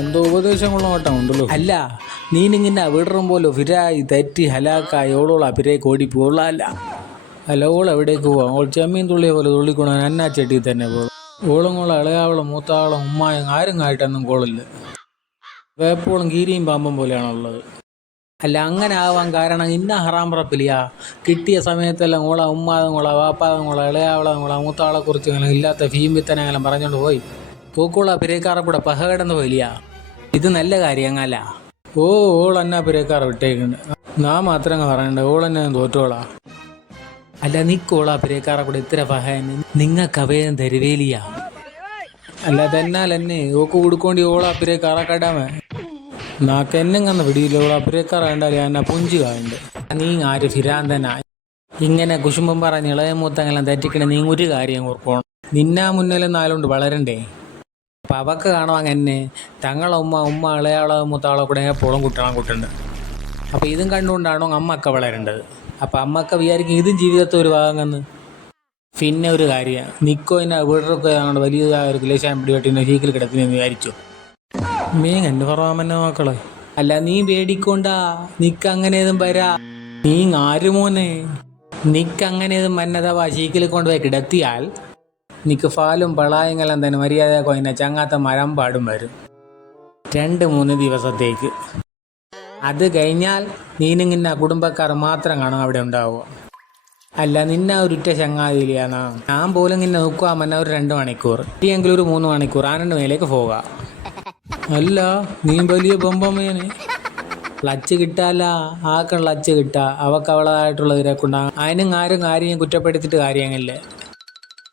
എന്തോ ഉപദേശങ്ങളും കേട്ടോ ഉണ്ടല്ലോ. അല്ല നീനിങ്ങനെ വിടറും പോലെ ഫിരായി തെറ്റി ഹലാക്കായി ഓളോളാ പിരേക്ക് ഓടിപ്പോളല്ല. അല്ല ഓൾ എവിടേക്ക് പോവാം? ഓൾ ചെമ്മീൻ തുള്ളിയെ പോലെ തുള്ളിക്കൊണ്ടാൻ എന്നാ ചെട്ടി തന്നെ പോകും. ഓളും ഇളയാവളും മൂത്താവളും ഉമ്മായും ആരും ആയിട്ടൊന്നും കോളില്ല. വേപ്പോളും കീരിയും പാമ്പും പോലെയാണുള്ളത്. അല്ല അങ്ങനെ ആവാൻ കാരണം ഇന്ന ഹറാം പറപ്പില്ല. കിട്ടിയ സമയത്തെല്ലാം ഉമ്മാതും വാപ്പാതും ഇളയാവളം മൂത്താവളെ കുറിച്ച് ഇല്ലാത്ത ഫീമിത്തനെല്ലാം പറഞ്ഞുകൊണ്ട് പോയി പിരേക്കാറെ കൂടെ പഹ കിടന്ന് പോയില്ല. ഇത് നല്ല കാര്യങ്ങല്ല. ഓൾ എന്നാ പിരേക്കാറെ വിട്ടേക്കുണ്ട്. നാ മാത്രം പറയണ്ട, ഓളെന്നെ തോറ്റോളാ. അല്ല നിക്കോളാ പിരേക്കാറെ കൂടെ ഇത്ര പഹന് നിങ്ങൾക്ക് അവയും തരുവേലിയാ. അല്ല തെന്നാൽ എന്നെ ഓക്ക് കൊടുക്കോണ്ടി ഓളാ പിരേക്കാറെ കടാമേ. നാക്ക് എന്നെങ്ങന്ന് പിടിയില്ല. ഓളാ പിരേക്കാറെ കണ്ടാലേ എന്നാ പുഞ്ചി കായുണ്ട്. നീ ആര് ഫിരാന്തനാ ഇങ്ങനെ കുശുമ്പം പറഞ്ഞ് ഇളയ മൂത്തങ്ങെല്ലാം തെറ്റിക്കണേ? നീ ഒരു കാര്യം ഓർക്കണം, നിന്നാ മുന്നിലും നാലുകൊണ്ട് വളരണ്ടേ. അപ്പം അവക്ക് കാണുവാൻ എന്നെ തങ്ങളെ ഉമ്മ ഇളയാളെ മൂത്താളെ കൂടെ എപ്പോഴും കുട്ടുണ്ട്. അപ്പം ഇതും കണ്ടുകൊണ്ടാണോ അമ്മക്ക വളരേണ്ടത്. അപ്പം അമ്മക്ക വിചാരിക്കും ഇതും ജീവിതത്തെ ഒരു ഭാഗമെന്ന്. പിന്നെ ഒരു കാര്യം, നിക്കോ ഇന്നെ വീടൊക്കെ ഞങ്ങളുടെ വലിയതായ ഒരു ക്ലേശം പിടിപെട്ടിന് ഹീക്കിൽ കിടത്തിനെന്ന് വിചാരിച്ചു. എന്നെ പറയാമെന്നെ മക്കളെ. അല്ല നീ പേടിക്കൊണ്ടാ, നിക്കങ്ങനേതും വരാ. നീ ആരുമോനെ നിക്കങ്ങനേതും മന്നതവാ ശീക്കിൽ കൊണ്ടുപോയി കിടത്തിയാൽ നിക്ക് ഫാലും പളായങ്ങളെല്ലാം തന്നെ മര്യാദ കൊയിന ചങ്ങാത്ത മരമ്പാടും വരും 2-3 ദിവസത്തേക്ക്. അത് കഴിഞ്ഞാൽ നീനിങ്ങനെ കുടുംബക്കാർ മാത്രം കാണും അവിടെ ഉണ്ടാവുക. അല്ല നിന്ന ഒരുറ്റ ചങ്ങാതിയില്ലാന്നാ. ഞാൻ പോലും ഇങ്ങനെ നോക്കുക മന്ന ഒരു 2 മണിക്കൂർ എങ്കിലും ഒരു 3 മണിക്കൂർ ആനണ്ട് മേലേക്ക് പോവുക. അല്ല നീ വലിയ ബൊമ്പമ്മേനെ. ക്ലച്ച് കിട്ടാല്ല ആക്കൾ ക്ലച്ച് കിട്ടാ. അവക്ക് അവളതായിട്ടുള്ള തിരക്കുണ്ടാകും. അതിനും ആരെയും കുറ്റപ്പെടുത്തിയിട്ട് കാര്യങ്ങളില്ല.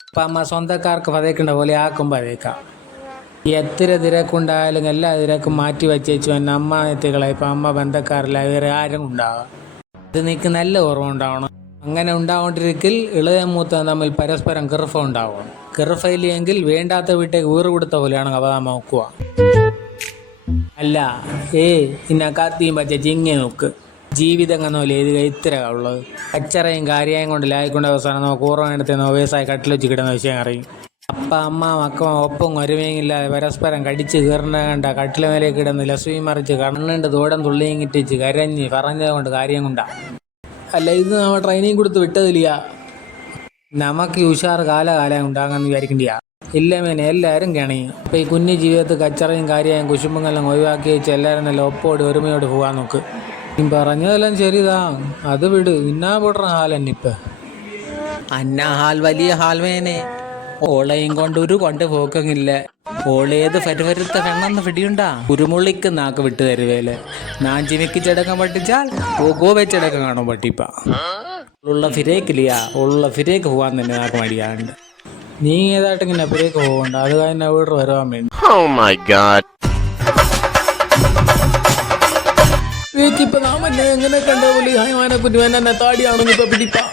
അപ്പം അമ്മ സ്വന്തക്കാർക്ക് പതയ്ക്കേണ്ട പോലെ ആക്കുമ്പോൾ അതേക്കാം. എത്ര തിരക്കുണ്ടായാലും എല്ലാ തിരക്കും മാറ്റി വച്ചേച്ചു തന്നെ അമ്മ എത്തികളെ. ഇപ്പം അമ്മ ബന്ധക്കാരില്ല, വേറെ ആരും ഉണ്ടാവുക. ഇത് നിനക്ക് നല്ല ഓർമ്മ ഉണ്ടാവണം. അങ്ങനെ ഉണ്ടാവേണ്ടിരിക്കൽ ഇളയ മൂത്ത തമ്മിൽ പരസ്പരം കിറുഫ ഉണ്ടാവണം. കിറുഫയില്ലെങ്കിൽ വേണ്ടാത്ത വീട്ടേക്ക് വീറ് കൊടുത്ത പോലെയാണ് അവ നോക്കുക. അല്ല ഇന്ന കാത്തിയും പച്ച ചിങ്ങ നോക്ക്. ജീവിതം എന്നോലെ ഇത് ഇത്ര ഉള്ളത്. കച്ചറയും കാര്യവും കൊണ്ട് ലായിക്കൊണ്ട് അവസാനം നമുക്ക് ഓർമ്മ വയസ്സായി കട്ടിൽ വെച്ച് കിട്ടുന്ന വിഷയം അറിയും. അപ്പ അമ്മ മക്ക ഒപ്പം ഒരുമയില്ലാതെ പരസ്പരം കടിച്ച് കീറണ കണ്ട കട്ടില മേലെ കിടന്ന് ലസ്വി മറിച്ച് കണ്ണുണ്ട് തോടം തുള്ളിയും കിട്ടിച്ച് കരഞ്ഞ് പറഞ്ഞത് കൊണ്ട് കാര്യം കൊണ്ടാ. അല്ല ഇത് നമ്മൾ ട്രെയിനിങ് കൊടുത്ത് വിട്ടതില്ല. നമുക്ക് ഈ ഉഷാർ കാലം ഉണ്ടാകാമെന്ന് വിചാരിക്കണ്ടിയാ. ഇല്ല മേനെ എല്ലാവരും കണിയും. അപ്പം ഈ കുഞ്ഞു ജീവിതത്തിൽ കച്ചറയും കാര്യവും കുശുമ്പങ്ങളെല്ലാം ഒഴിവാക്കി വെച്ച് എല്ലാവരും നല്ല ഒപ്പോട് ഒരുമയോട് പോകാൻ നോക്ക്. നീ പറഞ്ഞതെല്ലാം ശരിതാ, അത് വിട്. ഇന്നാ പോടുന്ന ഹാൽ തന്നെ ഇപ്പം അന്ന ഹാൽ വലിയ ഹാൽ മേനെ. ഓളയും കൊണ്ട് ഒരു കൊണ്ട് പോക്കങ്ങില്ല. ഓളേത് ഫരുത്ത പെണ്ണെന്ന് പിടിയുണ്ടാ. കുരുമുള്ളിക്ക് നാക്ക് വിട്ട് തരുവേല്. ഞാൻ ചിമിക്ക് ചെടക്കം പട്ടിച്ചാൽ വെച്ചടക്കം കാണും പട്ടിപ്പ. ഉള്ള ഫിരേക്കില്ല, ഉള്ള ഫിരേക്ക് പോകാൻ തന്നെ നാക്ക് മടിയാണ്ട്. നീ ഏതായിട്ട് ഇങ്ങനെ ഫിരേക്ക് പോകണ്ട, അത് കഴിഞ്ഞ വീട് വരാൻ വേണ്ടി. ഇപ്പൊ നാം എന്നെ എങ്ങനെ കണ്ട പോലെ ഹൈമാനെ കുഞ്ഞു എന്നെ താടിയാണെന്ന് ഇപ്പൊ പിടിപ്പാ.